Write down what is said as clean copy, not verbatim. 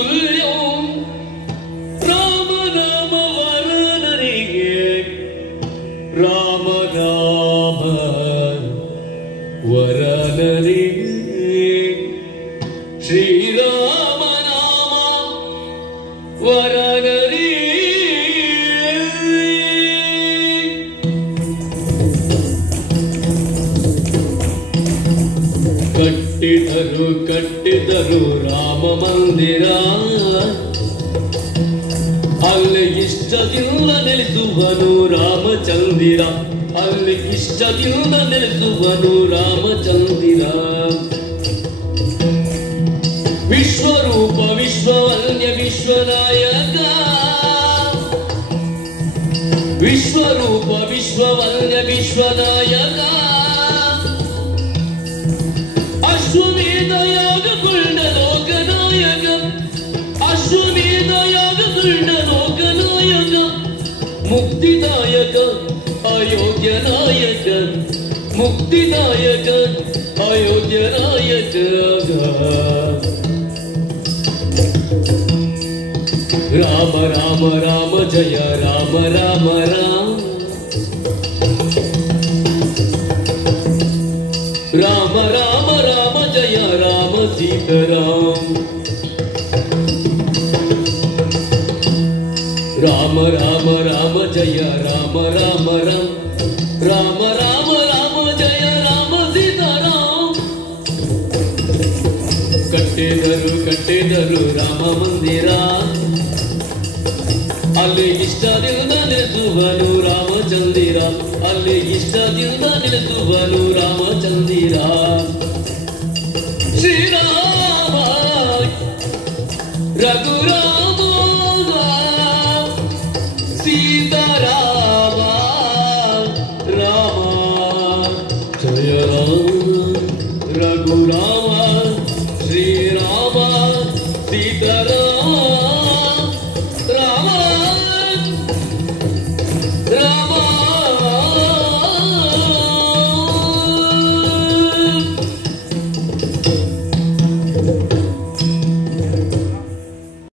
ತುಲ್ಯಂ ರಾಮ ನಾಮ ವರನರಿಗೆ ರಾಮ ನಾಮ ವರನರಿಗೆ ಶ್ರೀರಾಮ ನಾಮ ವರನರಿಗೆ ಕಟ್ಟಿದರು ರಾಮ ಮಂದಿರ ಅಲ್ಲಿ ಇಷ್ಟದಿಂದ ನೆಲೆಸುವನು ರಾಮಚಂದಿರ ಅಲ್ಲಿ ಇಷ್ಟದಿಂದ ನೆಲೆಸುವನು ರಾಮಚಂದಿರ ವಿಶ್ವರೂಪ ವಿಶ್ವವನ್ಯ ವಿಶ್ವನಾಯಕ ವಿಶ್ವರೂಪ ವಿಶ್ವವನ್ಯ ವಿಶ್ವನಾಯಕ ಅಶ್ವಮೇಧ ಯಾಗಗೊಂಡ ಲೋಕನಾಯಕ ಅಶ್ವಮೇಧ ಯಾಗಗೊಂಡ ಲೋಕನಾಯಕ ಮುಕ್ತಿದಾಯಕ ಅಯೋಗ್ಯ ನಾಯಕ ಮುಕ್ತಿದಾಯಕ ಅಯೋಗ್ಯ ನಾಯಕ ರಾಮ ರಾಮ ರಾಮ ಜಯ ರಾಮ ರಾಮ ರಾಮ ರಾಮ ರಾಮ ರಾಮ ಜಯ ರಾಮ ಸೀತಾರಾಮ ರಾಮ ರಾಮ ರಾಮ ಜಯ ರಾಮ ರಾಮ ರಾಮ ರಾಮ ರಾಮ ರಾಮ ಜಯ ರಾಮ ಸೀತಾರಾಮ ಕಟ್ಟಿದರು ರಾಮ ಮಂದಿರ ಅಲ್ಲಿ ಇಷ್ಟದಿಂದ ನೆಲೆಸುವನು ರಾಮಚಂದಿರ ಅಲ್ಲಿ ಇಷ್ಟದಿಂದ ನೆಲೆಸುವನು ರಾಮಚಂದಿರ ಶ್ರೀರಾಮ ರಘುರಾಮ ಸೀತಾರಾಮ ರಾಮ ಜಯ ರಾಮ ರಘುರಾಮ ಶ್ರೀರಾಮ ಸೀತಾರಾಮ